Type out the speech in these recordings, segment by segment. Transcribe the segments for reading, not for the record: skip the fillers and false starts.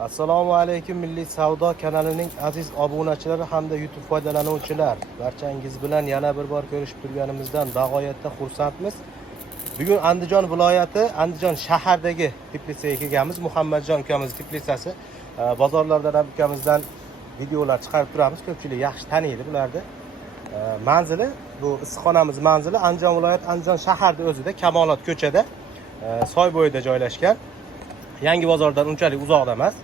Assalomu alaykum Milliy savdo kanalining aziz obunachilari hamda YouTube foydalanuvchilar. Barchangiz bilan yana bir bor ko'rishib turganimizdan bag'oyatda xursandmiz. Bugun Andijon viloyati, Andijon shahardagi Teplitsaga kelganmiz. Muhammadjon ukamiz Teplitsasi. Bozorlardan ham ukamizdan videolar chiqarib turamiz. Ko'pchilik yaxshi taniydi bularni. Manzili, bu issiqxonamiz manzili Andijon viloyati, Andijon shaharda o'zida, Kamolot ko'chada, soy bo'yida joylashgan. Yangi bozordan unchalik uzoqda emas.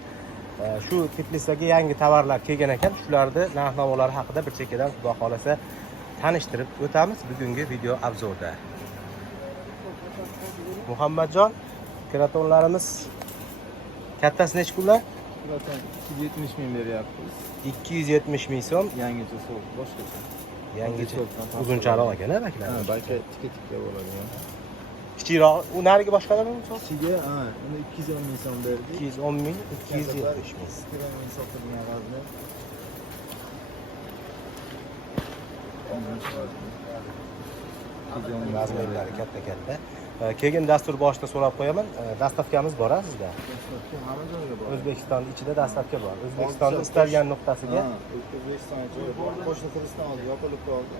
Shu Teplitsaga yangi tovarlar kelgan ekan. Shularni narx-navolari haqida bir chekkadan xudo xolasa tanishtirib o'tamiz bugungi video obzorda. Muhammadjon, kiratonlarimiz kattasi necha pullar? Kiraton 270 ming beryapmiz. 270 ming so'm. Yangicha so'l, boshqacha. Yangicha uzuncharoq ekan, baklar. Ha, balki tikka bo'ladi. Kichikroq, u nariga boshqalarmi so'm? Kichiga, uni 210 ming so'm berdik. 210 ming, 270 ming. Kilometr sotilgan g'azli. Mazmunlari katta-katta. Keyin dastur boshida so'rab qo'yaman. Dastavkamiz bor sizda? Hamma joyga bor. O'zbekistonda ichida dastavka bor. O'zbekistonda istalgan nuqtasiga. O'zbekiston joyi bor. Qo'shni Qirg'iziston oldi, yopilib qoldi.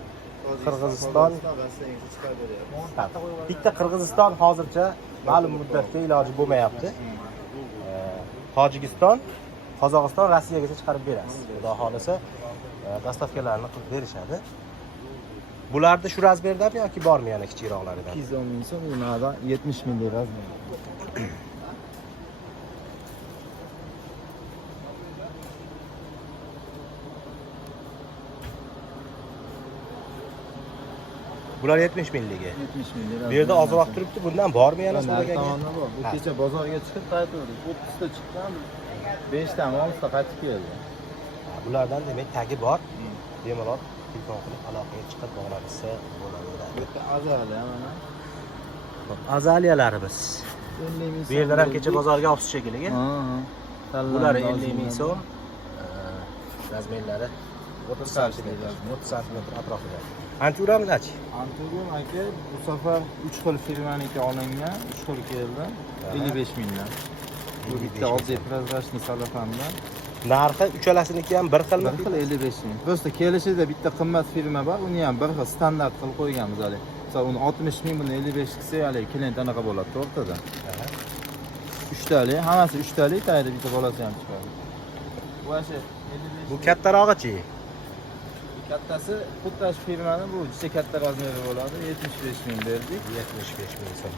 Qirg'iziston Rossiyaga chiqarib beryapti. Bitta Qirg'iziston hozircha ma'lum muddatga iloji bo'lmayapti. Tojikiston, Qozog'iston Rossiyagacha chiqarib berasiz. Xudo xolasa dastavkalarni qilib berishadi. Bularda shu razmerdami yoki bormi yana kichikroqlaridan? 210 ming so'm, undan 70 ming razmer. Bular 70 mingligi. 70 ming lira. Bu yerda ozroq turibdi. Bundan bormi yana so'ragan? Tomonda bor. Bu kecha bozorga chiqib qaytdik. 30 ta chiqqan, 5 ta 6 ta qaytib keldi. Bulardan demak tagi bor. Bemalol telefon qilib aloqaga chiqib bog'lansa bo'laveradi. Bu yerda azaliya mana. Azaliyalarimiz. 50 ming. Bu yerdan ham kecha bozorga olib shekilliga. Bular 50 ming so'm. Razmerlari 30 cm, 30 cm atrofida. Antiuramiz-chi? Anturum aka bu safar 3 xil firmaniki olingan, 3 xil keldi. 55 mingdan. Bu bitta oddiy prozrachniy salafandan. Narxi uchalasiniki ham bir xilmi? Bir xil 55 ming. Просто kelishida bitta qimmat firma bor, uni ham bir xil standart qilib qo'yganmiz hali. Misol uni 60 ming, buni 55 qilsa, hali klient anaqa bo'ladi, o'rtada. 3 tali, hammasi 3 tali, tayda bitta bolasi ham chiqadi. Bu asha 55. Bu kattarog'ichi? Kattasi xuddi shu firmani bu juda katta razmeri bo'ladi. 75 ming berdik. 75 ming so'm.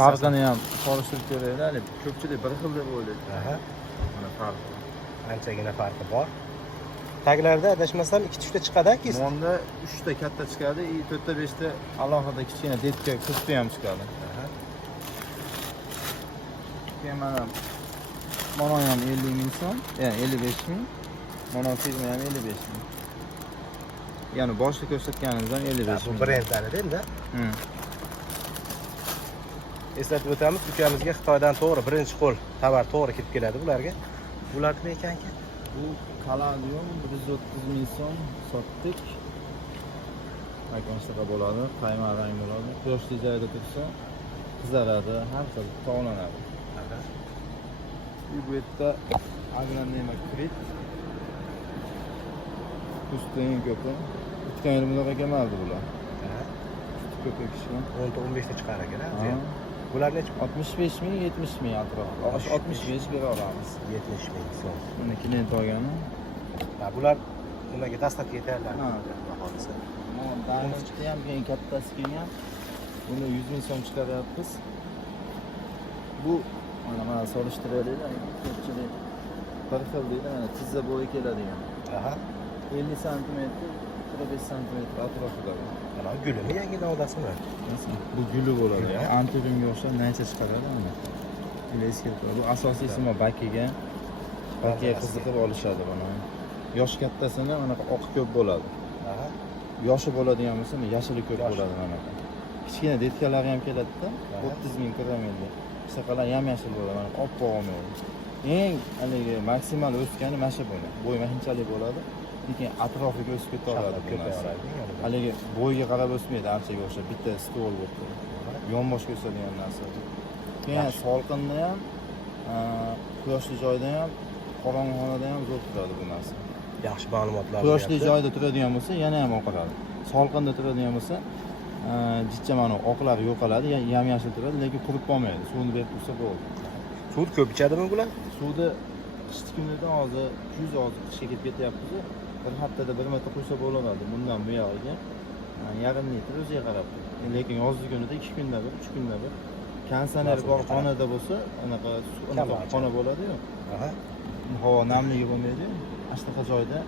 Farqini ham solishtirib ko'raylik. Ko'pchilik bir xil deb o'ylaydi. Mana farqi. Anchagina farqi bor. Taglarda adashmasam 2-3 ta chiqadi-ki. Bunda 3 ta katta chiqadi, 4 ta 5 ta alohida kichkina detka kuchli ham chiqadi. Keyin mana ham 50 ming so'm, ya'ni 55 ming. Mana firma ham 55 ming. Ya'ni boshqa ko'rsatganimiz ham 55 Bu ming. brendlarida endi. Eslatib o'tamiz, ukamizga Xitoydan to'g'ri birinchi qo'l tovar to'g'ri kelib keladi bularga. Bular nima ekanki? Bu Kaladium 130 ming so'm sotdik. Aykonsaqa bo'ladi, qaymoq rang bo'ladi. Quyoshli joyda tursa qizaradi, har xil tovlanadi. Bu yerda огромный makrit. Ustun ko'pi. O'tgan yil bunaqa kelmadi bular. Ko'pi kishi. 10-15 ta chiqar ekan, bular necha? 65 ming, 70 ming atrofida. 65 bera olamiz. 70 ming so'm. Buni klient olgani. Bular nimaga dastavka yetarlar? Baholisi. Darmochda ham eng kattasi kelgan. Buni 100 ming so'm chiqaryapmiz. Bu mana solishtiraylik. Ko'pchilik bir xil deydi, mana tizza bo'yi keladigan. 50 cm, 45 cm atrofida bu. Mana gulimi yangi nodasimi? Bu guli bo'ladi. Antirimga o'xshab naycha chiqaradi mana. Guli eskirtadi. Bu asosiysi mana bakiga qiziqib olishadi buni. Yosh kattasini mana oq ko'p bo'ladi. Yoshi bo'ladigan bo'lsa, yashili ko'p bo'ladi mana. Kichkina detkalari ham keladi-da. 30 ming kilometr. Saqalar ham yashil bo'ladi, mana oppoq olmaydi. Eng haligi maksimal o'sgani mana shu bo'ladi. Bo'y shunchalik bo'ladi. Lekin atrofiga o'sib ketaveradi bu narsa. Haligi bo'yiga qarab o'smaydi, anchaga o'xshab bitta stol bo'lib turadi. Yonboshga o'sadigan narsa. Keyin solqinda ham, quyoshli joyda ham qorong'uxonada ham zo'r turadi bu narsa. Yaxshi ma'lumotlar Quyoshli beryapti. joyda turadigan bo'lsa, yana ham oqaradi. Salqinda turadigan bo'lsa, jichcha mana oqlari yo'qoladi, yam-yashil turadi, lekin qurib qolmaydi. Suvni berib tursa bo'ldi. Suv ko'p ichadimi bular? Suvni qish kunida hozir kuz hozir qishga ketib ketyapmiz. Bir haftada bir marta quysa bo'laveradi. Bundan bu yog'iga yarim litr o'ziga qarab. Lekin yozgi kunida 2 kunda bir, 3 kunda bir konditsioner bor xonada bo'lsa, anaqa xona bo'ladi-yu. Aha. Havo namligi bo'lmaydi. Ashtaqa joyda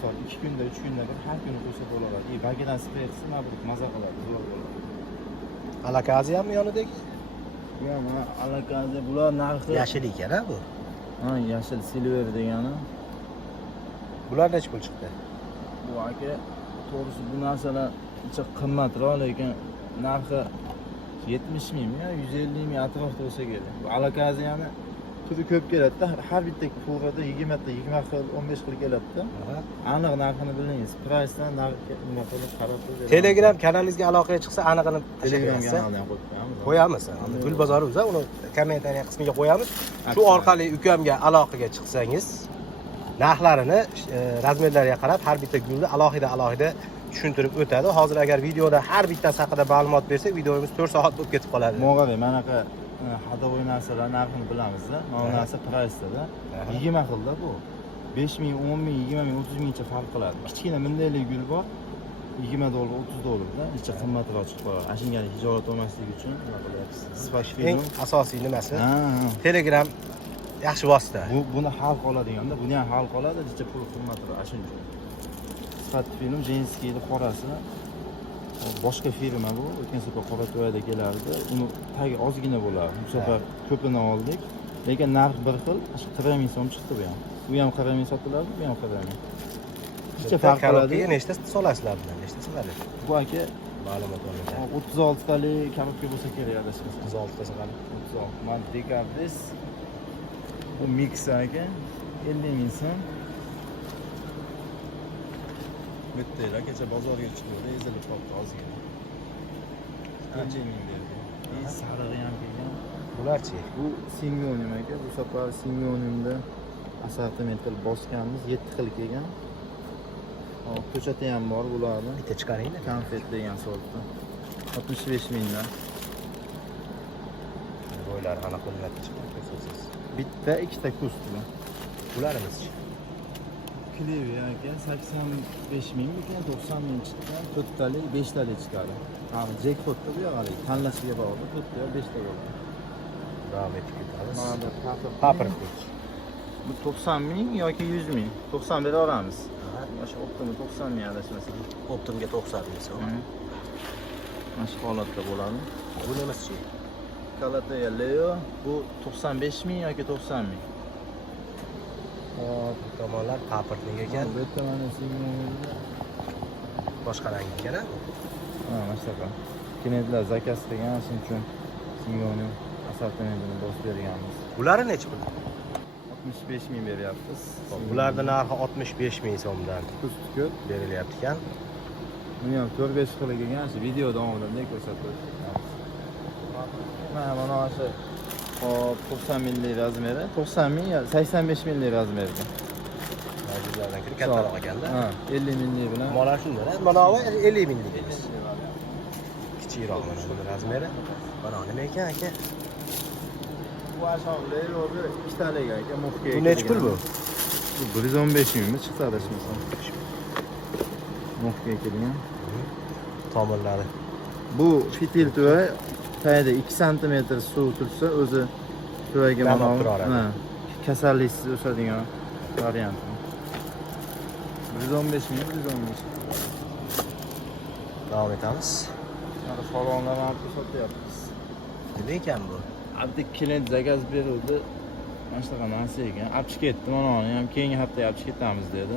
2 kunda, 3 kunda bir har kuni quysa bo'laveradi. Bagidan spray qilsa, nabiq maza qiladi, zo'r bo'ladi. Alakazi ham yonidagi? Yo'q, mana alakazi bular narxi Yashil ekan-a bu. ha, yashil silver degani. Bular necha pul chiqdi? Bu aka to'g'risi bu narsalar uncha qimmatroq, lekin narxi 70 ming yo 150 ming atrofida bo'lsa kerak. Bu alakazi yana turi ko'p keladi-da, har bitta furada 20 ta, 20 xil, 15 xil keladi-da. Aniq narxini bilmaysiz. Pricedan narxga nima qilib qarab turib. Telegram kanalingizga aloqaga chiqsa aniqini Telegram tashlaysiz. kanalidan qo'yib qo'yamiz. Qo'yamiz. Gulbozor o'za uni kommentariya qismiga qo'yamiz. Shu orqali ukamga aloqaga chiqsangiz, narxlarini, razmerlariga qarab har bitta gulni alohida tushuntirib o'tadi. Hozir agar videoda har bittasi haqida ma'lumot bersak, videomiz 4 soat bo'lib ketib qoladi. Mo'g'avi, manaqa hadovoy narsalar narxini bilamiz-da. Mana narsa price'da. 20 xilda bu. 5 ming, 10 ming, 20 ming, 30 mingcha farq qiladi. Kichkina mindaylik gul bor. 20 dollar, 30 dollarda. Ichi qimmatroq chiqib qoladi. Ashingalik hijolat olmasligi uchun nima qilyapsiz? Sifash Eng film. asosiy nimasi? Ha. Telegram yaxshi vosita. Buni xalq oladeganda, buni ham xalq oladi, ichi pul qimmatroq ashuncha. Sifat film Jenskiyning qorasi. Boshqa firma bu, o'tgan safar Qoraqo'yda kelardi. Uni tagi ozgina bo'ladi. Bu safar ko'pini oldik. Lekin narx bir xil, shu 40 ming so'm chiqdi bu ham. Bu ham 40 ming sotiladi, bu ham 40 ming. Bitta farq qiladi. Nechta solasizlar bilan? Nechta sig'adi? Bu aka Ma'lumot oladi. 36 talik korobka bo'lsa kerak adashmasam. 36 ta sig'adi. 36. Man dekabris. Bu mix aka 50 ming so'm. Bitta kecha bozorga chiqdi, ezilib qoldi ozgina. 50 ming berdi. Sarig'i ham kelgan. Bularchi? Bu Simeonium aka, bu safar Simeoniumda assortimentda bosganmiz, 7 xil kelgan. Hop, ko'chati ham bor bularni. Bitta chiqaringlar. Konfet degan sortda. 65 mingdan. Bo'ylar aniq qilib chiqdi. Bitta, ikkita kust bu. Bularimiz-chi? Klevi aka 85 ming ekan, 90 ming chiqqan, 4 talik, 5 talik chiqadi. Ha, jackpotda bu yo'g'ali. Tanlashiga bog'liq, 4 ta, 5 ta bo'ladi. Davom etib ketamiz. Mana Papriklik. bu 90 ming yoki 100 ming. 90 bera olamiz. Mana shu optimi 90 ming adashmasam. Optimga 90 ming so'm. Mana shu holatda bo'ladi. Bu nimasi-chi? Kalataya Leo bu 95 ming yoki 90 ming. Hop, bu tomonlar papriklik ekan. Bu yerda mana Simeoniyda Boshqa rang ekan-a? ha, mana shunaqa. Klientlar zakaz qilgan, shuning uchun Simeonium assortimentini bosib berganmiz. Bulari necha pul? 65 ming beryapmiz. Bularning narxi 65 ming so'mdan ko'p. berilyapti ekan. Buni ham 4-5 xil kelgan, shu video davomida ko'rsatib mana shu hop 90 minglik razmeri, 90 ming, 85 minglik razmerda. Majizlardan kirib kattaroq ekanda. Ha, 50 minglik bilan. Mana shunday, mana bu 50 minglik emas. Kichikroq mana bu razmeri. Mana nima ekan aka? Bu aşağıda yo'g'i 2 talik aka, mufga. Bu necha pul bu? Bu 115 mingmi chiqdi adashmasam. Mufga kelgan. Tomirlari. Bu fitil tuvay tayda 2 sm suv tursa o'zi tuvayga Namab mana turadi. ha, kasalliksiz o'sadigan variant. 115 ming, 115. Davom etamiz. Mana falonlarni olib sotyapmiz. Nima ekan bu? Bitta klient zakaz beruvdi. Mana shunaqa narsa ekan. Olib chiqib ketdim, mana uni ham keyingi hafta olib chiqib ketamiz dedi.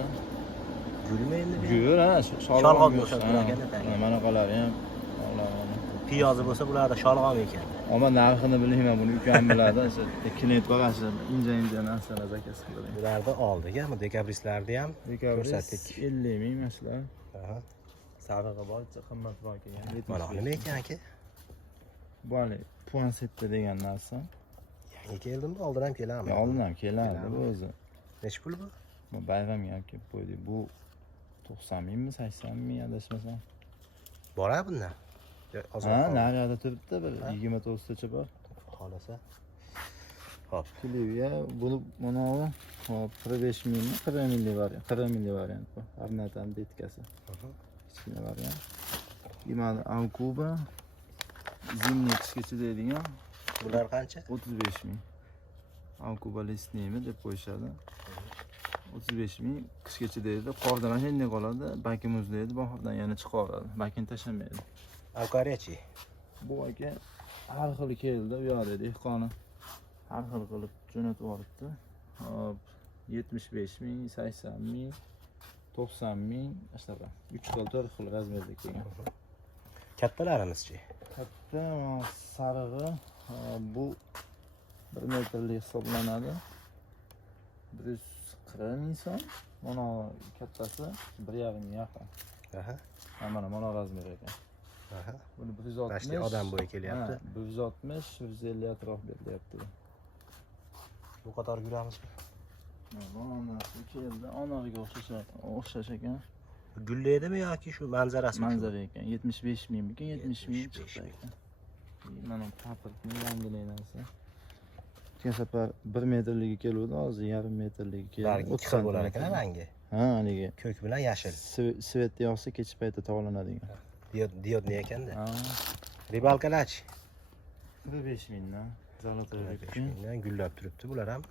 Gulmi endi bu? Gul, ha, Sholg'om o'xshab mana qolari ham. Piyozi bo'lsa bularda sholg'om ekan. Ama narxini bilmayman, buni ukam biladi. O'sha klient bor, o'sha inja narsalar zakaz qiladi. Bularni oldik, bu dekabristlarni ham ko'rsatdik. 50 ming mashlar. Aha. Sarig'i bor, qimmatroq kelgan. Mana nima ekan aka? Bu hali puansetda degan narsa. Yangi keldimmi, oldin ham kelarmi? Oldin ham keladi bu o'zi. Nechi pul bu? Bu bayramga olib kelib qo'ydik. Bu 90 mingmi, 80 ming adashmasam. Bor-a bundan? Ha, naryoqda turibdi bir 29 tacha bor. Xolasa. Hop. Kliviya buni mana bu hop 45 mingmi, 40 mingli variant, 40 mingli variant bu. Arnatan detkasi. Kichkina variant. Imani Ankuba zimniy qishgacha deydigan. Bular qancha? 35 ming. Ankuba lesniymi deb qo'yishadi. 35 ming qishgacha deydi. Qorda mana shunday qoladi, baki muzlaydi, bahordan yana chiqaveradi. Bakini tashlamaydi. Avkariyachi. Bu aka har xil keldi, u yoqda dehqoni. Har xil qilib jo'natib yuboribdi. Hop 75 ming, 80 ming, 90 ming, shunaqa. 3 xil, 4 xil razmerda kelgan. Kattalarimizchi. Katta sarig'i bu 1 metrlik hisoblanadi. 140 ming so'm. Mana kattasi 1,5 ming yaqin. Aha. Mana razmer ekan. Aha. Buni 160. Bashli odam bo'yi kelyapti. 160, 150 atrof berilyapti. Bu qator yuramiz. Mana keldi, onaviga o'xshash ekan. Gulleydimi yoki shu manzarasi? Manzara ekan. 75 ming ekan, 70 ming chiqdi ekan. Mana paprikning yangilanasi. O'tgan safar 1 metrligi keluvdi, hozir 1,5 metrligi keldi. 2 xil bo'lar ekan rangi. Ha, haligi. Ko'k bilan yashil. Svet yoqsa kech payti tovlanadigan. Diodli ekanda. Ha. Ribalkalarchi. 45 mingdan. Zalotoy mingdan gullab turibdi bular ham.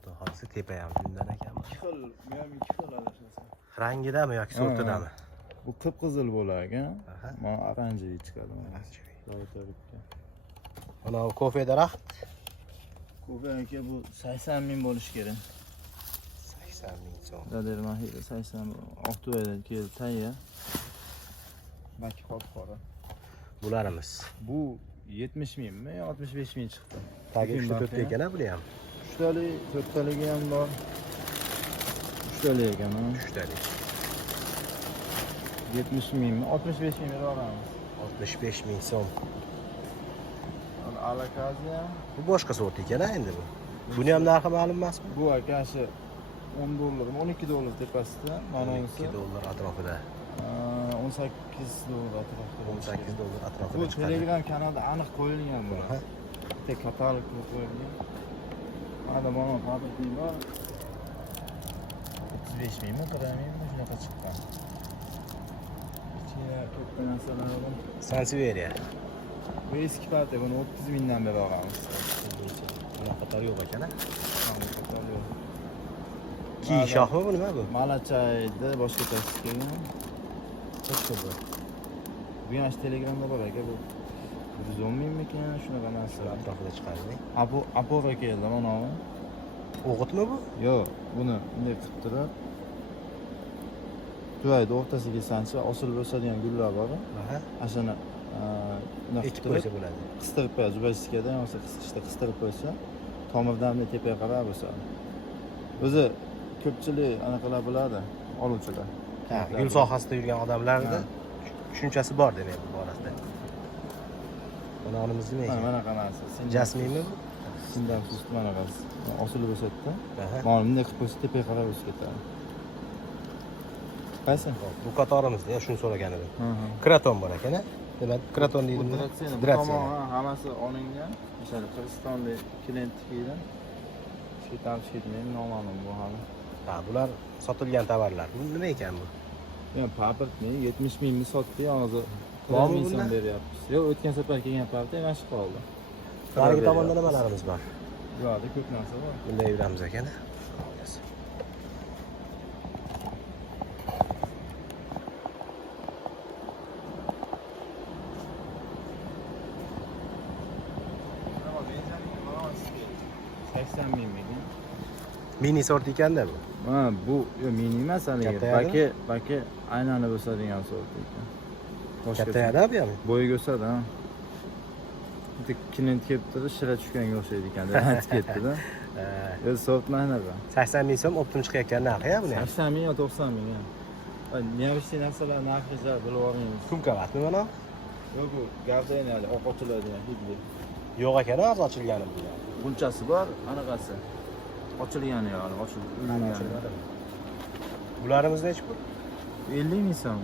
Xudo xohlasa tepa ham shundan ekan. 2 xil, bu ham 2 xil adashmasa. Rangidami yoki sortidami? Bu qip-qizil bo'lar ekan. Mana oranjiy chiqadi mana. Mana bu kofe daraxt. Kofe aka bu 80 ming bo'lishi kerak. 80 ming so'm. Dadar mahira 80 Oqto'ydan keldi tayyor. Baki qora. Bularimiz. Bu 70 mingmi, 65 ming chiqdi. Tagi 3 ekan bu ham. 3 talik, 4 taligi ham bor. 3 talik ekan, 3 talik. 70 mingmi, 65 ming beraveramiz. 65 ming so'm. Alakaziya. Bu boshqa sort ekan endi bu. Buni ham narxi ma'lum emasmi? Bu aka shu 10 dollar, 12 dollar tepasida, mana bunisi 2 dollar atrofida. 18 dollar atrofida. 18 dollar atrofida Bu chiqadi. Telegram kanalda aniq qo'yilgan bu. Bitta katalog qo'yilgan. Mana mana pabrikning bor. 35 mingmi, 40 mingmi shunaqa chiqqan. Ichida katta narsalar bor. Sanseveriya. Bu eski parta, buni 30 mingdan beri olamiz. Bunaqa qator yo'q ekan. Yo'q. Ki shoxmi bu nima bu? Malachayda boshqachasi kelgan. Chiqdi bu. Bu ham Telegramda bor aka bu. 110 mingmikan shunaqa narsa Atrofida chiqadi. Apova keldi mana bu. O'g'itmi bu? Yo'q, buni bunday qilib turib tuyayni o'rtasiga sancha osilib o'sadigan gullar bor. Aha. Ashuni Ekib qo'ysa bo'ladi. qistirib qo'yadi, zubayskada yo'qsa qisqichda qistirib qo'ysa, tomirdan tepaga qarab o'sadi. O'zi ko'pchilik anaqalar biladi, oluvchilar. Gul sohasida yurgan odamlarda tushunchasi bor demak bu borasida. Banonimiz nima ekan? Mana qanaqasi? Jasminmi bu? Sindan sust mana qanaqasi. Osilib o'sadi-da. Aha. Mana bunday qilib qo'ysa tepaga qarab o'sib ketadi. Qaysi? Bu qatorimizda, shuni so'ragan edim. Kraton bor ekan-a? Demak, kraton deydimi? Dratsiyani. Hammasi olingan. O'sha Qirg'izistonlik klient keldi. Tanishib ketmayman, noma'lum bu hali. Ha, bular sotilgan tovarlar. Bu nima ekan bu? Men pabrikni 70 mingni sotdi, hozir Bormi 40 ming bunda? so'm beryapmiz. Yo'q, o'tgan safar kelgan parta mashq qoldi. Narigi tomonda nimalarimiz bor? Bu yerda ko'p narsa bor. Bunday yuramiz ekan-a? Mini sort ekanda bu. Ha, bu yo mini emas, haligi Katta baki aylanib o'sadigan sort ekan. Katta bu ham. Bo'yiga o'sadi, ha. Bitta klient kelib turib, shira tushganga o'xshaydi ekan, deb aytib ketdi-da. O'zi sort mana bu. 80 ming so'm optim chiqayotgan narxi-ya buni. 80 ming yo 90 ming ha. Nevishtay narsalar narxini bilib olmaymiz. Kumkavatmi mana? Yo'q, bu gavdani oq ochiladigan hidli. Yo'q ekan, hozir ochilgani bu. Bunchasi bor, anaqasi. Ochilgani yo'q, ochildi. Hali ochilmadimi? Bularimiz nechi pul? 50 ming so'm.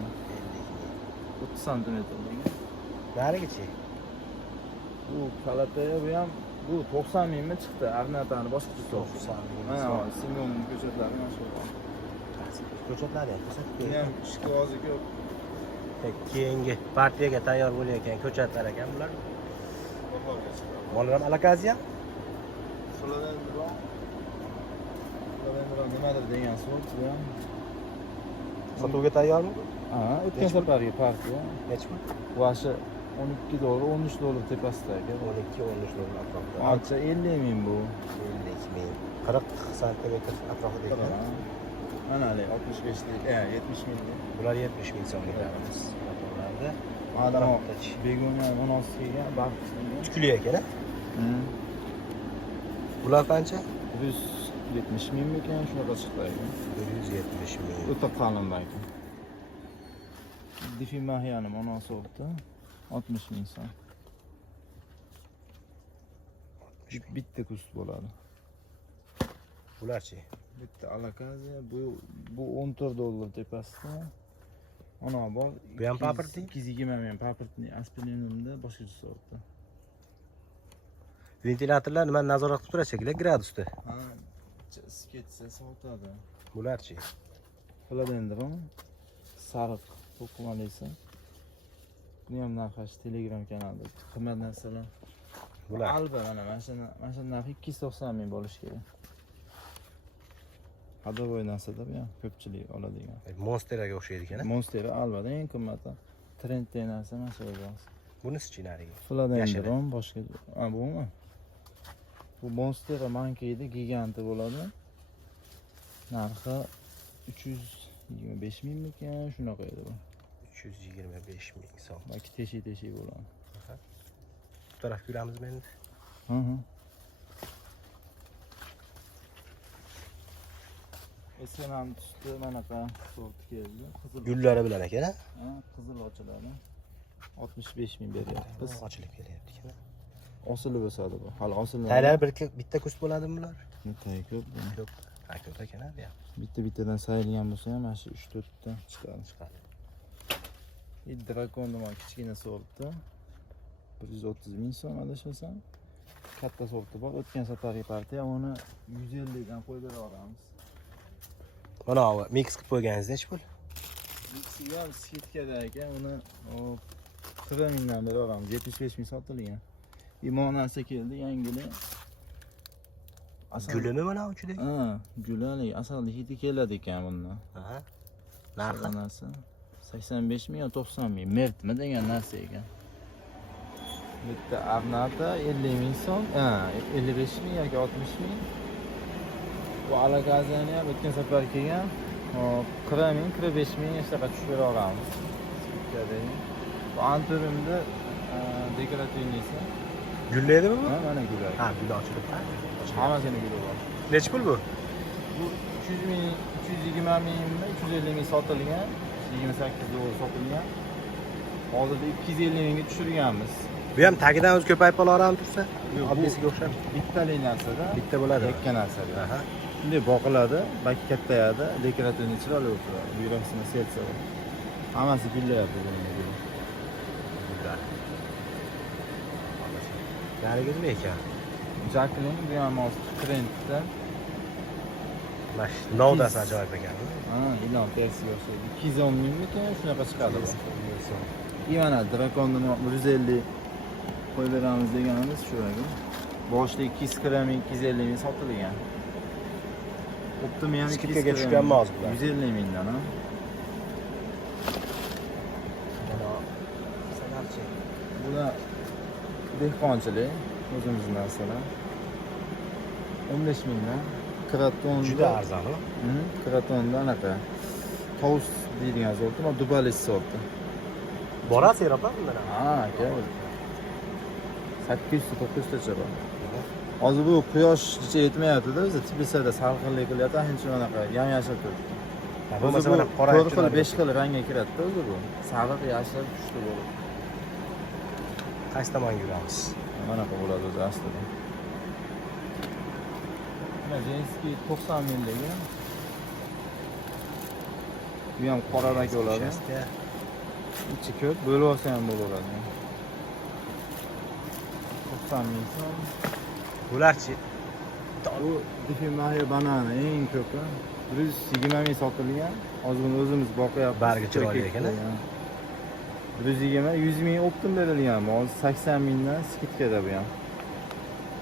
30 santimetrlik. Narigichi? Bu kalataya bu ham bu 90 mingmi chiqdi. Arnatani boshqacha so'rdi. 90 ming. Mana Simon ko'chatlari mana shu. Ko'chatlar ham Bu ham ishga hozir ko'p. keyingi partiyaga tayyor bo'layotgan ko'chatlar ekan bular. Bular ham alakaziya? So'ladan nimadir degan so'z bu ham. Sotuvga tayyormi? Ha, o'tgan safargi partiya. Nechi pul? Vashi 12 dollar, 13 dollar tepasida ekan. 12-13 dollar atrofida. Ancha 50 ming bu. 50 ming. 40 santimetr atrofida ekan. Mana 65 lik, 70 ming. Bular 70 ming so'mliklarimiz. Motorlarda. Adam begona munosib kelgan, baxtsiz. Tukli ekan, Bular qancha? 170 ming ekan, shunaqa chiqdi ekan. 170 ming. O'ta qalin ekan. Defimahiyani munosibda 60 ming so'm. Bitta kust bo'ladi. Bularchi? Bitta alakaziya, bu 14 dollar tepasida. Ana bor. Bu ham paprtning? 220 ming paprtning aspirinimda boshqacha sortda. Ventilatorlar nima nazorat qilib turadi shekilli gradusda. Ha, sketsa sotadi. Bularchi? Philodendron sariq to'qimalisi. Buni ham narxi Telegram kanalida qimmat narsalar. Bular. Albatta mana shu narxi 290 ming bo'lishi kerak. Hadovoy narsada bu ham ko'pchilik oladigan. Monsteraga o'xshaydi ekan. Monstera albatta eng qimmati. Trendda narsa mana shu o'zimiz. Bunisi-chi nariga? Philodendron boshqa. Bumi? Bu Monstera Monkey'da giganti bo'ladi. Narxi 325 ming ekan, shunaqa edi bu. 325 ming so'm. Balki teshik bo'ladi. Bu tarafga yuramizmi endi? Eskanam tushdi, manaqa sort keldi. Gullari bilan ekan, Ha, qizil ochiladi. 65 ming beryapmiz. ochilib kelyapti ekan. Osilib o'sadi bu. Hali osilmadi. Taylar bitta kust bo'ladimi bular? Tay ko'p. Ko'p. Ha, ko'p ekan, ya. Bittadan sayilgan bo'lsa ham mana shu 3-4 ta chiqadi. Drakon nima kichkina sortda 130 ming so'm adashmasam. Katta sorti bor. O'tgan safargi partiya uni 150 dan qo'yib beramiz. Mana bu mix qilib qo'yganingiz nechi pul? Mixiga skitkada ekan, uni 40 mingdan beramiz. 75 ming sotilgan. Imonasi keldi, yangilik. Gulimi mana uchidagi? Ha, gulali, asalli hidi keladi ekan bundan. Ha. Narxi 85 ming yo 90 ming. Mertmi degan narsa ekan. Bitta Arnata 50 ming so'm, 55 ming yoki 60 ming. Bu alakaziyani ham o'tgan safar kelgan. 40 ming, 45 ming shunaqa tushib beramiz. Bu Anturimda dekorativnisi. Gulleydimi bu? Ha, mana gullar. Ha, gul ochilib. Hammasini guli bor. Nechi pul bu? Bu 300 ming, 320 mingmi, 350 ming sotilgan. 28 dollar sotilgan. Hozirda 250 mingga tushirganmiz. Bu ham tagidan o'zi ko'payib qolaveradi tursa? Oddiysiga o'xshab. Bittalik narsada. Bitta bo'ladi. Yakka narsada. Aha. Shunday boqiladi, balki kattayadi, dekorativni chiroyli o'tiradi. Buyurasini selsa bor. Hammasi gullayapti buning. Gullar. Nariga nima ekan? Jacqueline bu ham hozir trendda. Mash, novdasi ajoyib ekan. Ha, ilon tersiga o'xshaydi. 210 mingmikan shunaqa chiqadi bu. Mana Drakon'ni 150 qo'yib beramiz deganimiz shu edi. Boshida 240 ming, 250 ming sotilgan. Optimi ham Skidkaga tushganmi hozir bular? 150 mingdan, ha. Bular dehqonchilik, o'zimizning narsalar. 15 mingdan Kraton Juda arzon, Kratonda anaqa tovus deydigan sorti, bu dubalis sorti. Borasi yeraplar bundan. Ha, aka. 800-900 tacha bor. Hozir bu quyoshgacha yetmayapti-da, o'zi Tbilisida salqinlik qilyapti, hech anaqa yam-yashil turibdi. Bu masalan qora 5 xil rangga kiradi-da o'zi bu. Sariq, yashil, kuchli bo'ladi. Qaysi tomonga yuramiz? Mana bu bo'ladi o'zi aslida. Mana Zenski 90 milligi. Bu ham qora rang bo'ladi. İçi ko'p, bo'lib olsa ham bo'laveradi. 90 ming so'm. Bularchi? Bu Defimahya banana eng ko'pi. 120 ming sotilgan. Hozir o'zimiz boqyapmiz. Bargi chiroyli ekan. 120, 100 ming optim berilgan. Hozir 80 mingdan skitkada bu ham.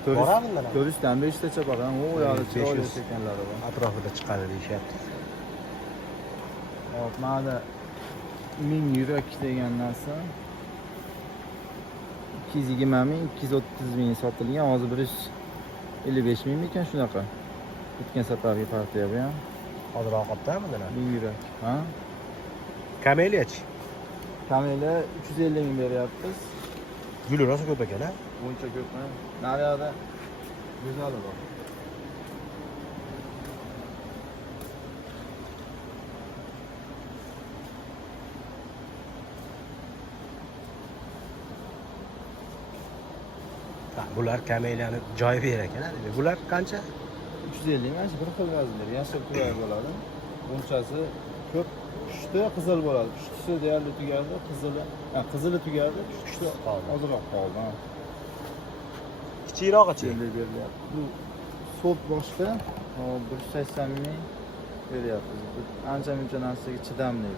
Boramizlar. Turistdan 5 tacha bor. O yo'li chiroyli ekanlari bor. Atrofida chiqadi deyishyapti. Hop, mana 1000 yurak degan narsa 220 ming, 230 ming sotilgan. Hozir 155 ming ekan shunaqa. O'tgan safargi partiya bu ham. Hozir oqibdami bular? 1000 yurak. Ha? Kameliyachi? Kamela 350 ming beryapmiz. Guli rosa ko'p ekan, ha? Buncha ko'pmi? Naryoqda go'zali bor. Bular kameliyani joyi ber ekan, bular qancha? 350 ming, bir xil vaznlar, yashil turar bo'ladi. Bunchasi ko'p pushti qizil bo'ladi. Pushtisi deyarli tugadi, qizili tugadi, pushti ozroq qoldi. Kichikroqchi. Bu so'p boshqa 180 ming beryapmiz. Ancha-muncha narsaga chidamli.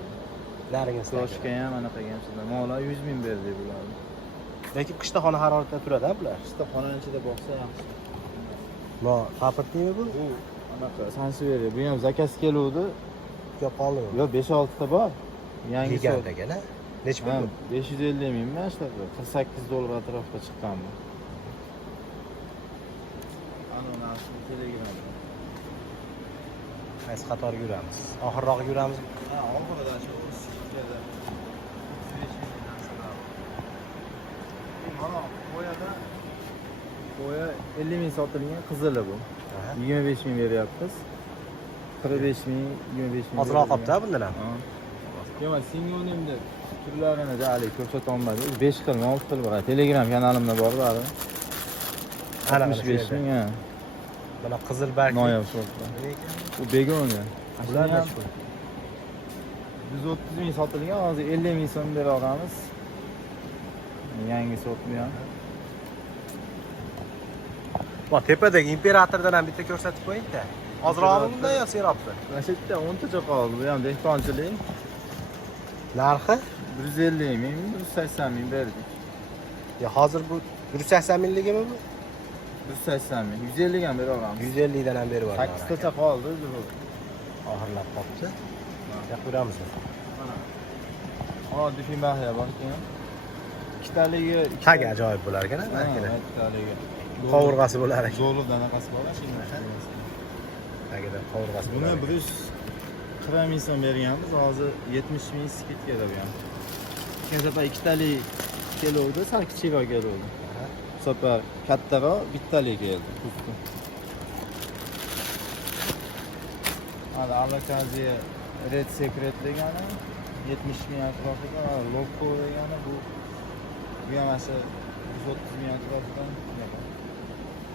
Lariga Yoshga ham, anaqaga ham chidamli. Mola 100 ming berdi bular. Lekin qishda xona haroratida turadi-a bular. Qishda xonani ichida boqsa yaxshi. No, qapirdimi bu? Bu anaqa Sanseveriya. Bu ham zakaz keluvdi. Yo'qoldi. Yo'q, 5-6 ta bor. Yangi Gigant ekan-a? Nech pul bu? 550 ming mana shunaqa. 48 dollar atrofida chiqqan bu. Ana narsa Telegramda. Qaysi qatorga yuramiz? Oxirroq yuramiz. Ha, oxirida shu sikada. Mana qo'ya 50 ming sotilgan qizili bu. 25 ming beryapmiz. 45 ming, 25 ming. Ozroq qopda bundan ham. Yo'q, singonimda turlarini da hali ko'rsata olmadik. 5 xil, 6 xil bor. Telegram kanalimda bor bari. 65 ming, ha. Mana qizil barg. Noyob sortlar. Bu begona. Bular nech pul? 130 ming sotilgan, hozir 50 ming so'm bera olamiz. Yangi sort bu ham. Va tepadagi imperatordan ham bitta ko'rsatib qo'ying-da. Ozroqmi bundan yo serobmi? Mana shu yerda 10 tacha qoldi. Bu ham dehqonchilik. Narxi? 150 ming, 180 ming berdik. Ya hozir bu 180 mingligimi bu? 180 ming, 150 ham bera olamiz. 150 dan ham berib yuborgan. 8 tacha qoldi. Oxirlab qopti. Yo'q, ko'ramizmi? Mana. Oddiy filmlar bor ekan. Ikkitaligi Tagi ajoyib bo'lar ekan, ha, ikkitaligi. Qovurg'asi bo'lar ekan. Zo'rliqdan anaqasi bor, shunday. Tagida qovurg'asi Buni bo'lar. 140 ming so'm berganmiz, hozir 70 ming skitka bu ham. O'tgan safar ikkitalik keluvdi, sal kichikroq keluvdi. Bu safar kattaroq bittalik keldi. Mana Alakaziya Red Secret degani 70 ming atrofida, Loco degani bu ham mana 130 ming atrofida.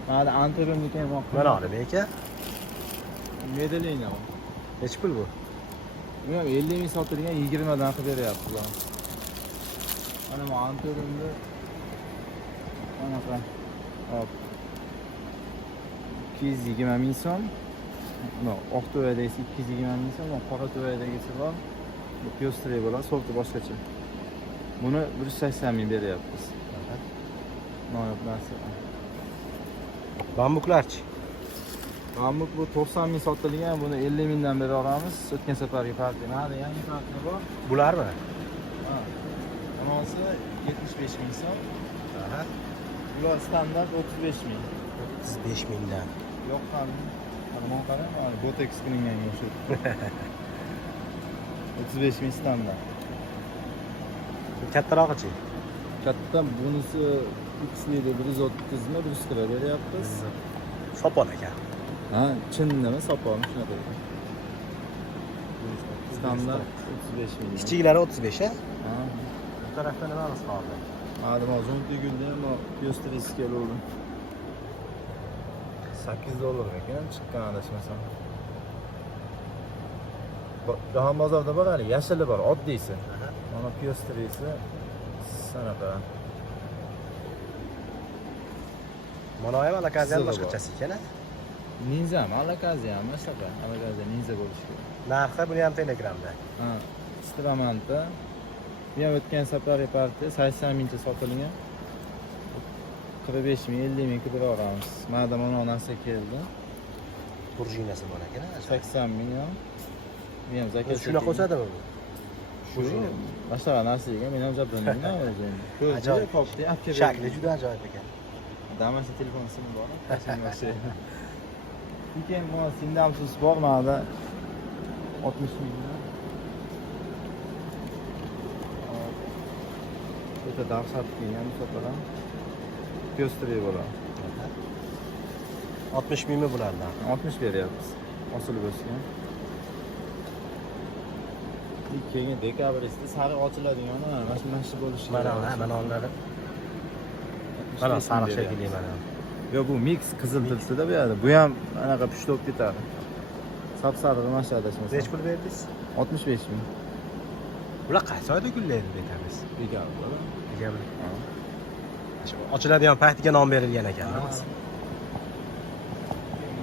Mana Anturimniki ham yo'q. Mana olib aka. Medellin. Nech pul bu? Bu ham 50 ming sotilgan, 20 dan qilib beryapmiz. Mana bu Anturimda anaqa. Hop. 220 ming so'm. No, oq to'yadagi 220 ming so'm, qora to'yadagisi bor. Bu pyostrey bo'ladi, sorti boshqacha. Buni 180 ming beryapmiz. Noyob narsa. Bambuklarchi? Bambuk bu 90 ming sotilgan, buni 50 mingdan bera olamiz. O'tgan safargi partiya. Mana yangi partiya bor. Bularmi? Ha. Bunisi 75 ming so'm. Aha. Bular standart 35 ming. 35 mingdan. Yoqqan. Mana qarang, mana botex qilingan shu. 35 ming standart. Kattarog'ichi? Katta bunisi X'lida 130 mi 140 beryapmiz. Sopol ekan. Ha, chinnimi, sopolmi shunaqa. Standart 35 ming. Kichiklari 35 ha? Ha. Bu tarafda nimamiz qoldi? Mana bu zonti gulda ham pyostresi keluvdi. $8 ekan chiqqan adashmasam. Jahon bozorida bor hali, yashili bor, oddiysi. Mana pyostrisi sanaqa. Mana ham alakaziyan Qizig'i boshqachasi ekan. Ninja ham, alakazi ham, shunaqa. Alakazi ninja bo'lishi kerak. Narxi buni ham Telegramda. Ha, Stramanta. Bu ham o'tgan safar partiya 80 mingcha sotilgan. 45 ming, 50 ming qilib olamiz. Mana mana narsa keldi. Burjinasi bor ekan. 80 ming ham. Bu ham zakaz. Shuna qo'sadimi bu? Shu boshqa narsa ekan, men ham jabranmayman o'zim. Ajoyib. Ko'pda apka. Shakli juda ajoyib ekan. Damasi telefon simi bor. Tashlanmoqchi. Keyin bu sindamsiz bormadi. 60 ming. O'ta dahshat kelgan sotadan. Pyostrey bo'ladi. 60 mingmi bularni? 60 beryapmiz. Osilib o'sgan. Keyin dekabrda sari ochiladigan mana shu bo'lishi kerak. Mana onlari. Mana sariq shekilli mana. Yo bu mix qizil tilsida bu yerda. Bu ham anaqa pushti olib ketadi. Sap-sariq mana adashmasam. Nech pul berdingiz? 65 ming. Ular qaysi oyda gullaydi deyapmiz? Dekabr. Dekabr. Ochiladigan paytiga nom berilgan ekan.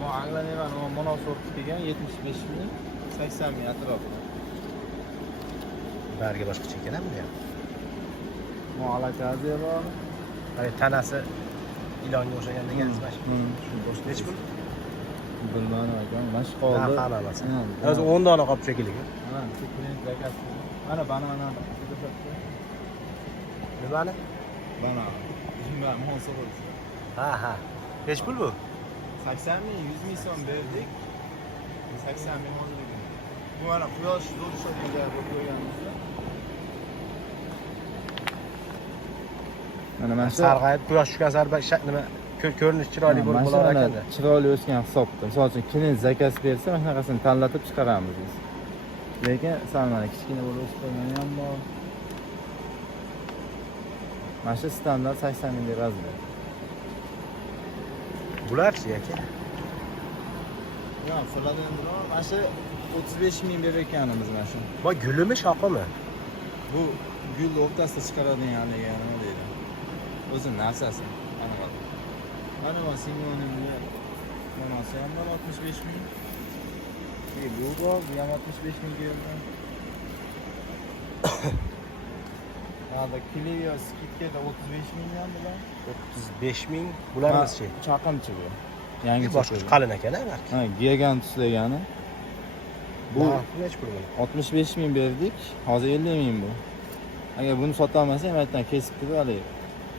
Bu anglamayman, munosib kelgan 75 ming, 80 ming atrofida. Bariga boshqacha ekan bu ham. Bu alakazi bor. Ay tanasi ilonga o'xshagan deganingiz mana shu. Nech pul? Bilmadim ekan. Mana shu qoldi. Hammasi. O'zi 10 dona qolib shekilli. Ha, sekret zakasi. Mana banana. Nimani? Banana. Bilmadim, munosib bo'lsa. Ha. Nech pul bu? 80 ming, 100 ming so'm berdik. 80 ming oldik. Bu mana quyosh nurishadigan joyga qo'yganmiz. Mana shu sarg'ayib quyosh tushgan sari nima ko'rinish chiroyli bo'lib qolar ekanda. Chiroyli o'sgan hisobda. Misol uchun klient zakaz bersa, mana shunaqasini tanlatib chiqaramiz biz. Lekin sal mana kichkina bo'lib o'sib qolgani ham bor. Mana shu standart 80 ming deb yoziladi. Bularchi aka? Yo'q, Philadelphia mana shu 35 ming berayotganimiz mana shu. Bu gulimi, shoqimi? Bu gul o'rtasida chiqaradigan haligi nima deydi? O'zi narsasi. Mana bu Simoning manasi ham 65 ming. Bu bor, bu ham 65 ming keldi. Hada Clio skidkada 35 ming ham bular. 35 ming. Bularimiz-chi? Chaqimchi bu. Yangi boshqa qalin ekan-a balki. Ha, Gegan tuslagani. Bu nech pul bu? 65 ming berdik. Hozir 50 ming bu. Agar buni sota olmasak, aytdan kesib turib, hali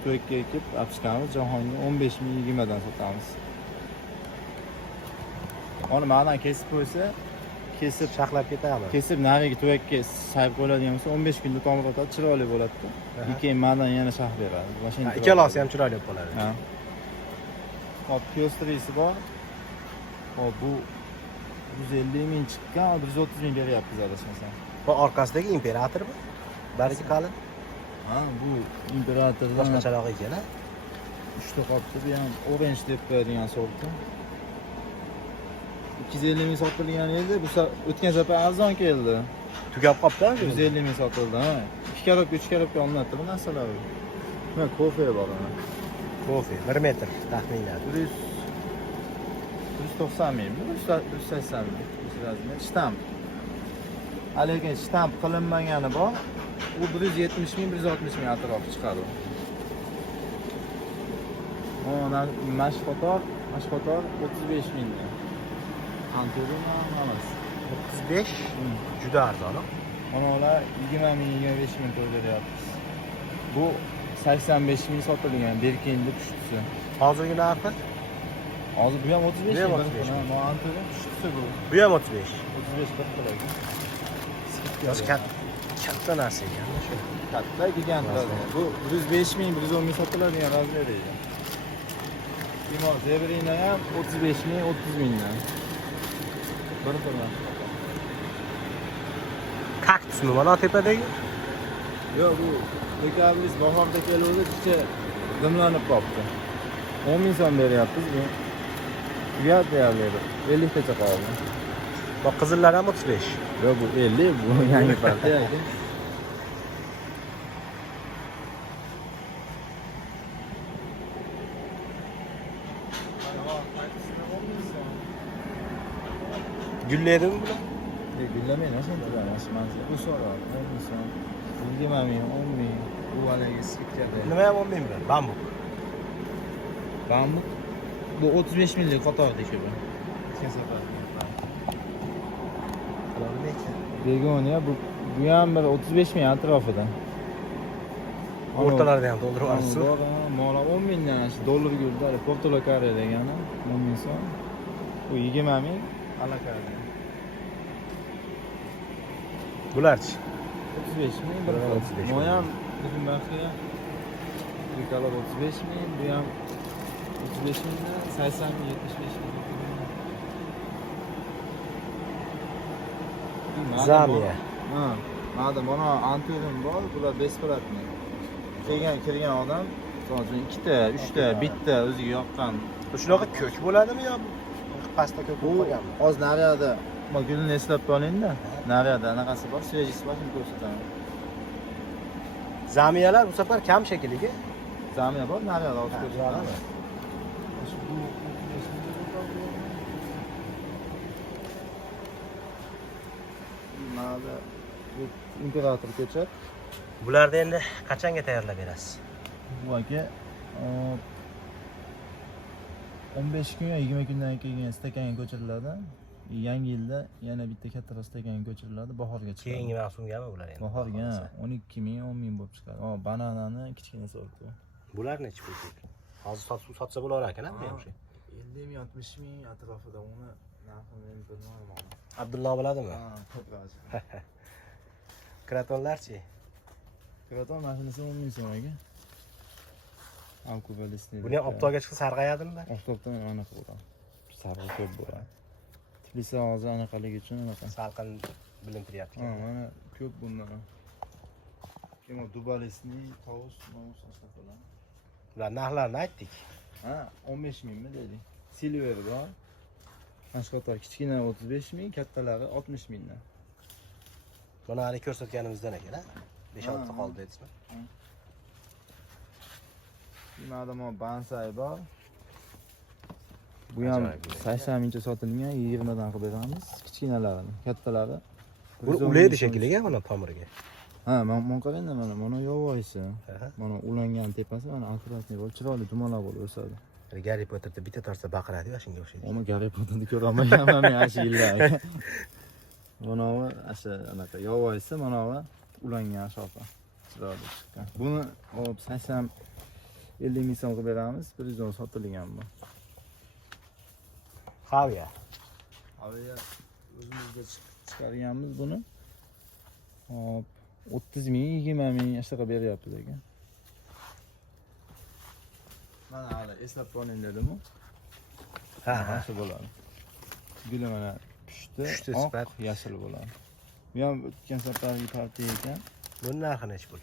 to'yga ekib, olib chiqamiz. Jahonga 15 ming 20 dan sotamiz. Uni ma'nan kesib qo'ysa, kesib shaqlab ketadi. Kesib nariga to'yga sayib qo'yadigan bo'lsa, 15 kunda tomir o'tadi, chiroyli bo'ladi-da. Keyin ma'nan yana shax beradi. Mashina ikkalasi ham chiroyli bo'lib qoladi. Ha. Hop, pyostrisi bor. Hop, bu 150 ming chiqqan, 130 ming beryapmiz adashmasam. Bu orqasidagi imperatormi? Bariki qalin. Ha, bu imperator boshqacharoq ekan-a. 3 ta qopda bu ham orange deb qo'yadigan sortda. 250 ming sotilgan edi, bu o'tgan safar arzon keldi. Tugab qopda? 150 ming sotildi, ha. 2 karobka, 3 karobka olinadi bu narsalar. Mana kofe bor ana. Kofe 1 metr taxminlar. 190 ming, 180 ming. Shtamp. Lekin shtamp qilinmagani bor. U 170 ming, 160 ming atrofi chiqadi. Mana mashqotor 35 ming. Anturina emas. 35 juda arzon. Mana ular 20 ming, 25 ming to'layapmiz. Bu 85 ming sotilgan Berkinli pushtisi. Hozirgi narxi? Hozir bu ham 35 ming. Mana Anturina pushtisi bu. Bu ham 35. 35 bir qilagan. Yo'q, katta narsa ekan. Shu katta gigant. Bu 105 ming, 110 ming sotiladigan razmer edi. Timor Zebrina ham 35 ming, 30 mingdan. Bir xil. Kaktusmi mana tepadagi? Yo'q, bu dekabris bahorda keluvdi, ichi dimlanib qolibdi. 10 ming so'm beryapmiz bu. Tugadi deyarli. 50 tacha qoldi. Bak qizillar ham 35. Yo bu 50, bu yangi partiya ekan. Gulleydimi bular? Gullamay nasıl tugamas? Bu so'ra, 10 ming so'm. 20 ming, 10 ming. Bu haligi skidkada. Nima ham 10 ming bilan? Bambuk. Bambuk bu 35 minglik qatordek bu. O'tgan safar. Begonya bu ham bir 35 ming atrofida. O'rtalarida ham to'ldirib olasiz. Mola 10 mingdan shu dollar yurdi. Portugal kare degani 10 ming so'm. Bu 20 ming alakada. Bularchi? 35 ming. Bular 35 ming. Bu ham bizim baxiya. Rikalar 35 ming, bu ham 35 mingdan 80 ming, 75 ming. Zamiya. Ha, madam mana anturim bor, bular besplatni. Kelgan odam, masalan, 2 ta, 3 ta, bitta o'ziga yoqqan. Shunaqa ko'k bo'ladimi yo pastda ko'k bo'lib qolganmi? Hozir naryoqda, mana gulni eslab qoling-da. Naryoqda anaqasi bor, svejisi bor, shuni ko'rsataman. Zamiyalar bu safar kam shekilliga. Zamiya bor, naryoqda hozir ko'rsataman. Mana bu imperator ko'chat. Bularni endi qachonga tayyorlab berasiz? Bu aka 15 kun yo 20 kundan keyin stakanga ko'chiriladi. Yangi yilda yana bitta kattaroq stakanga ko'chiriladi, bahorga chiqadi. Keyingi mavsumgami bular endi? Bahorga 12 ming, 10 ming bo'lib chiqadi. Bananani kichkina sort bu. Bular nechi pul? Hozir sotsa bo'lar ekan-a bu ham shu. 50 ming, 60 ming atrofida uni narxini men bilmayman. Abdullo biladimi? Ha, to'g'ri. Kratonlarchi? Kraton mashinasi 10 ming so'm aka. Alkoholistni. Buni ham oftobga chiqsa sarg'ayadimi? Oftobda anaqa bo'ladi. Sarg'a ko'p bo'ladi. Tiflis hozir anaqaligi uchun anaqa. Salqin bilintiryapti. Ha, mana ko'p bundan. Keyin dubalistni tovus ashlab bo'ladi. Ular narxlarini aytdik. Ha, 15 mingmi deylik. Silver bor. Ashqotar kichkina 35 ming, kattalari 60 mingdan. Mana hali ko'rsatganimizdan ekan-a? 5-6 qoldi deysizmi? Mana bansay bor. Bu ham 80 mingcha sotilgan, 20 dan qilib beramiz. Kichkinalarini, kattalari. Bu ulaydi shekilliga mana tomiriga. Ha, men qarang-da mana yovoyisi. Mana ulangan tepasi mana akkuratniy bo'lib, chiroyli dumalab bo'lib o'sadi. Garri Potterda bitta tortsa baqiradi-yu, shunga o'xshaydi. Ammo Garri Potterni ko'rolmayman men ashi yillar. Mana bu asha anaqa yovoyisi, mana bu ulangan shopa. Chiroyli chiqqan. Buni 80 50 ming so'm qilib beramiz. 110 sotilgan bu. Xaviya. Xaviya o'zimizda chiqarganmiz buni. Hop, 30 ming, 20 ming ashtaqa beryapmiz ekan. Mana hali eslab qoling dedim-ku. Ha, shu bo'ladi. Guli mana pushti, sifat yashil bo'ladi. Bu ham o'tgan safargi partiya ekan. Buni narxi nechi pul?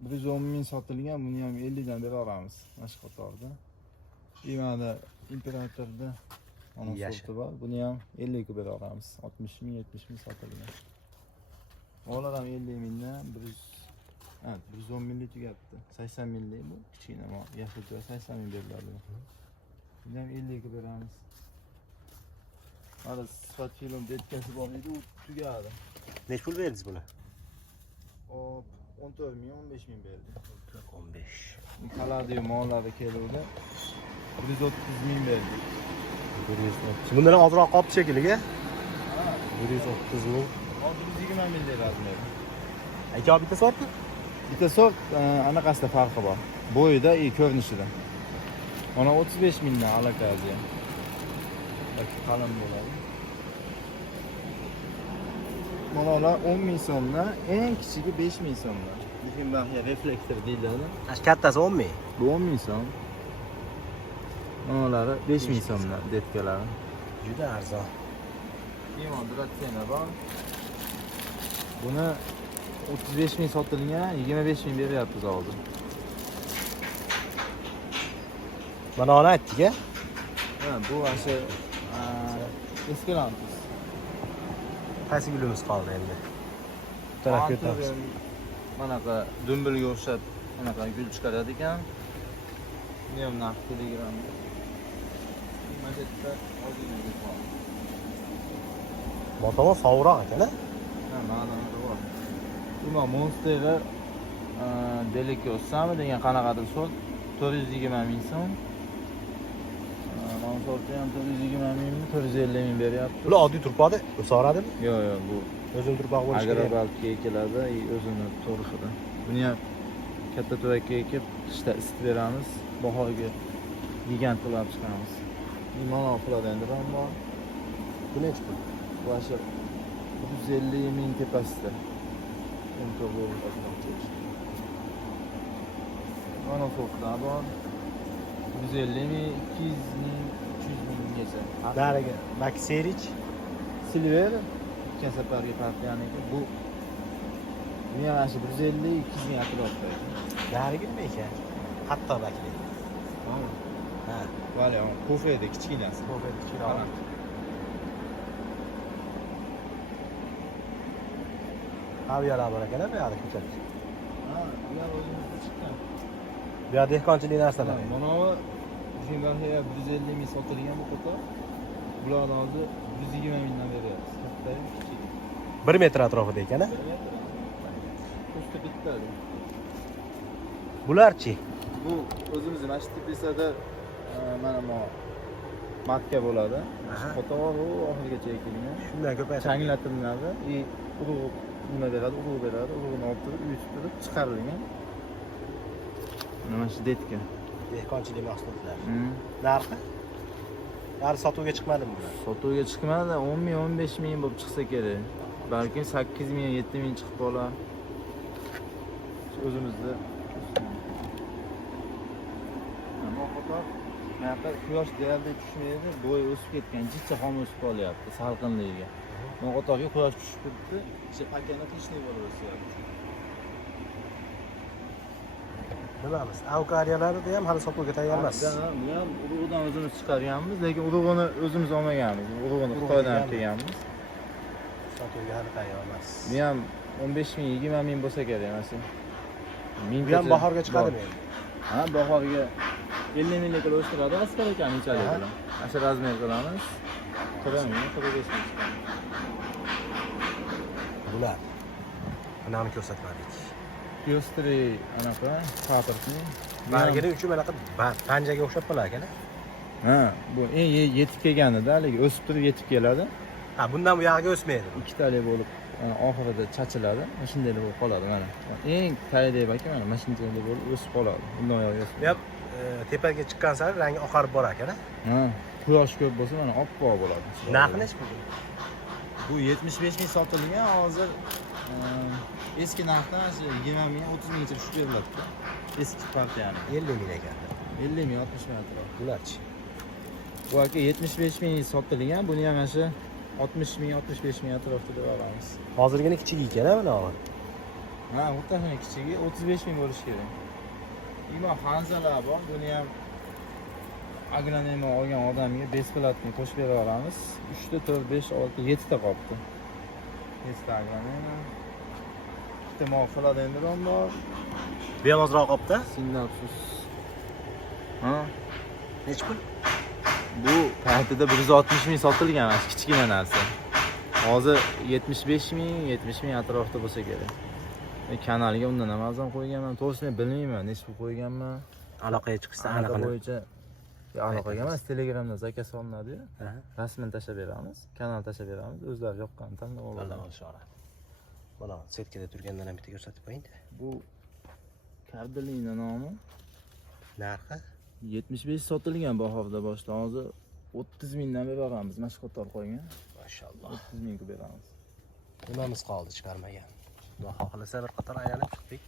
110 ming sotilgan, buni ham 50 dan bera olamiz. Mana qatorda. Imada imperatorda ana sorti bor. Buni ham 50 ga bera olamiz. 60 ming, 70 ming sotilgan. Olar ham 50 mingdan 110 minglik tugatdi. 80 minglik bu kichkina yashilcha 80 ming beriladi. Buni ham 50 ga beramiz. Mana sifat film detkasi bor edi, u tugadi. Nechi pul berdingiz buni? 14 ming, 15 ming berdi. 15. Kaladiyo mollari keluvdi. 130 ming berdik. 130. Bundan ozroq qoldi shekilliga. 130 ming. 120 ming deyiladi. Aka bitta sortmi? Bitta sort anaqasida farqi bor. Bo'yida, ko'rinishida. Mana 35 mingdan alakaziya. Yoki qalin bo'ladi. Mana 10 ming so'mdan, eng kichigi 5 ming so'mdan. Lekin baxiya reflektor deyiladi. Kattasi 10 ming. Bu 10 ming so'm. Manolari 5 ming so'mdan detkalari. Juda arzon. Imon Dratsena bor. Buni 35 ming sotilgan, 25 ming beryapmiz hozir. Mana ona aytdik-a? Ha, bu ashe Eskelantis. Qaysi gulimiz qoldi endi? Bu tarafga o'tamiz. Manaqa dumbilga o'xshab manaqa gul chiqaradi ekan. Buni ham narx telegramda. Mana bu yerda ozgina bor. Bu tomon sovuqroq ekan-a? Ha, mana bor. Bu Monster'ga Delikiosami degan qanaqadir so'z 420 ming so'm. Mana sorti ham 420 mingmi, 450 ming beryapti. Bular oddiy turpoqda o'saveradimi? Yo'q, bu O'zim turpoq bo'lishi kerak. agrobaltga ekiladi, o'zini to'rixida. Buni ham katta turakka ekib, qishda isitib beramiz, bahorga gigant qilib chiqamiz. Mana qiladi endi ham bor. Bu nechi pul? Bu asha 150 ming tepasida. Mana sortlar bor. 150 ming, 200 ming, 300 minggacha. Dariga Maxerich Silver ikki safarga partiyaniki bu ham asha 150 200 ming atrofida. dariga nima ekan? Hatto bakli. Ha, Vale, kofeda kichkinasi. to'g'ri kichikroq. Aviyalar bor ekan-a, bu yoqda ko'chada. Ha, bu ham o'zimizda chiqqan. Bu yoqda dehqonchilik narsalar. Mana bu Zimbabve'ga 150 ming sotilgan bu qo'toq. Bularni hozir 120 mingdan beryapmiz. Katta, kichik. 1 metr atrofida ekan-a? Usti bittadi. Bularchi? Bu o'zimizning mana shu tepisada mana bu matka bo'ladi. Aha. Qo'toq u oxirigacha ekilgan. Shundan ko'paysa. Changlatiladi. Urug' nima beradi? Urug' beradi. Urug'ni olib turib, uyutib turib chiqarilgan. Mana shu detka. Dehqonchilik mahsulotlari. Narxi? Hali sotuvga chiqmadimi bular? Sotuvga chiqmadi, 10 ming, 15 ming bo'lib chiqsa kerak. Balki 8 ming, 7 ming chiqib qolar. O'zimizda mana qo'toq bunaqa quyosh deyarli tushmaydi, bo'yi o'sib ketgan, jicha xom o'sib qolyapti salqinligiga. Bu qo'toqga quyosh tushib turibdi, ichi pakana tinchlik bo'lib o'syapti. Bilamiz. Avkariyalarida ham hali sotuvga tayyor emas. Bu ham urug'idan o'zimiz chiqarganmiz, lekin urug'ini o'zimiz olmaganmiz. Urug'ini Xitoydan olib kelganmiz. Sotuvga hali tayyor emas. Bu ham 15 ming, 20 ming bo'lsa kerak emasmi? Bu ham bahorga chiqadimi endi? Ha, bahorga 50 minglik qilib o'stiradi, askar ekan nechalik bilan. Asha razmer qilamiz. 40 ming, 45 ming chiqadi. Bular. Bunani ko'rsatmadik. Pyostri anaqa, paprikni. Bargini uchun mana panjaga o'xshab qolar ekan-a? Ha, bu eng yetib kelganida, lekin o'sib turib yetib keladi. Ha, bundan bu yog'iga o'smaydi. Ikkitalik bo'lib, mana oxirida chachiladi. Mana shunday bo'lib qoladi mana. Eng tayidagi baki mana shunday bo'lib o'sib qoladi. Bundan yo'q o'sib. Bu ham tepaga chiqqan sari rangi oqarib borar ekan-a? Ha, quyosh ko'p bo'lsa mana oppoq bo'ladi. Narxi nechi pul? Bu 75 ming sotilgan, hozir eski narxdan 20 ming, 30 minggacha tushib beriladi. Eski partiyani. 50 ming ekan. 50 ming, 60 ming atrof. Bularchi? Bu aka 75 ming sotilgan, buni ham mana shu 60 ming, 65 ming atrofida deb olamiz. Hozirgina kichik ekan-a buni. Ha, o'rtaxona kichigi 35 ming bo'lishi kerak. Imo Hanzalar bor, buni ham agronoma olgan odamga besplatni qo'shib bera olamiz. 3 ta, 4, 5, 6, 7 ta qolibdi. 7 ta agronoma. Bitta Filadelfiyadan bor. Bu ham ozroq qolibdi. Sinapsus. Ha? Nechi pul? Bu paytida 160 ming sotilgan mana kichkina narsa. Hozir 75 ming, 70 ming atrofida bo'lsa kerak. Kanalga undan ham arzon qo'yganman. To'g'risini bilmayman, necha pul qo'yganman. Aloqaga chiqishsa Anaqa bo'yicha aloqaga emas, Telegramda zakaz olinadi-yu. Rasmini tashlab beramiz, kanal tashlab beramiz. O'zlari yoqqanini tanlab oladi. Alloh ishora. Mana setkada turgandan ham bitta ko'rsatib qo'ying-da. Bu Kardilina nomi. Narxi 75 sotilgan bahorda boshda. Hozir 30 mingdan beramiz. Mana shu qator qo'ygan. Mashalloh. 30 ming beramiz. Nimamiz qoldi chiqarmagan. Xudo xohlasa bir qator aylanib chiqdik.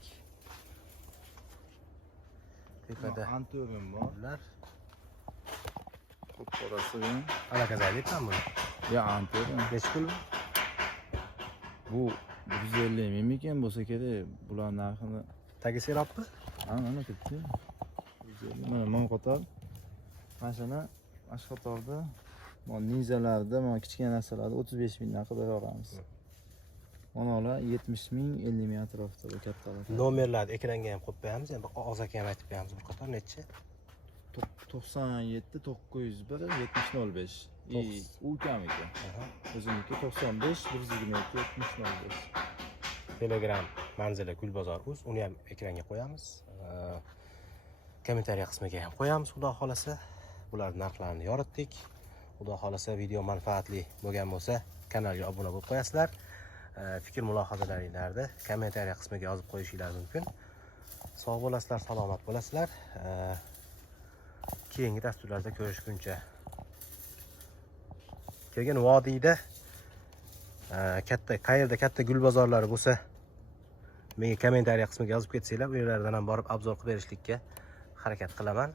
Tepada Antorium bor. bular. Qorasi bilan. Alakazaylikmi buni? Ya Antorium. Nechi pul? Bu 150 mingmikan bo'lsa kerak. Bular narxini Tagi serapmi? ha, mana ketdi. Mana qator. Mana shuni Ashxobodda mana nizalarda, mana kichkina narsalarda 35 mingdan qilib beramiz. Mana ular 70 ming, 50 ming atrofida bu kattalar. Nomerlarni ekranga ham qo'yib qo'yamiz. Endi og'zaki ham aytib qo'yamiz bir qator necha? 97 901 7005. U kamiki. O'zimniki 95 122 7005. Telegram manzili Gulbozor.uz, uni ham ekranga qo'yamiz. Kommentariya qismiga ham qo'yamiz, xudo xolasa. Bular narxlarini yoritdik. Xudo xolasa video manfaatli bo'lgan bo'lsa, kanalga obuna bo'lib qo'yasizlar. Fikr mulohazalaringlarni kommentariya qismiga yozib qo'yishingiz mumkin. Sog' bo'lasizlar, salomat bo'lasizlar. Keyingi dasturlarda ko'rishguncha. Kelgan vodiyda qayerda katta gul bozorlari bo'lsa, menga kommentariya qismiga yozib ketsanglar, u yerlardan ham borib obzor qilib berishlikka harakat qilaman.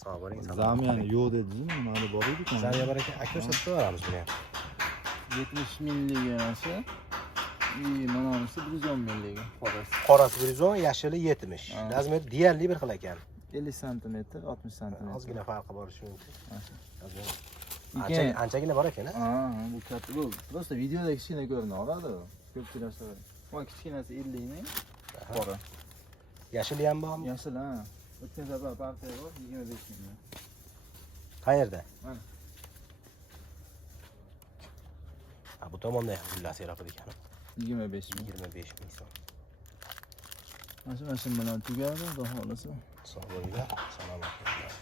Sog' bo'ling, salomat bo'ling. Zamyani yo'q dedingizmi? Mana bor edi-ku. Zamya bor ekan, aka sotib beramiz buni ham. 70 minglik yanasi. Mana bunisi 110 minglik. Qorasi 110, yashili 70. Razmeri deyarli bir xil ekan. 50 sm, 60 sm. Ozgina farqi borishi mumkin. Keyin Anchagina bor ekan, ha, bu katta. Bu просто videoda kichkina ko'rina oladi. Ko'pchiliklar. Mana kichkinasi 50 ming. Qora. Yashili ham bormi? Yashil, ha. O'tgan safar partiya bor, 25 ming. Qayerda? Mana. Ha, bu tomonda ham gullar seroqid ekan. 25 ming. 25 ming so'm. Mana shu bilan tugadi, xudo xolasa. Sog' bo'linglar, salomat bo'linglar.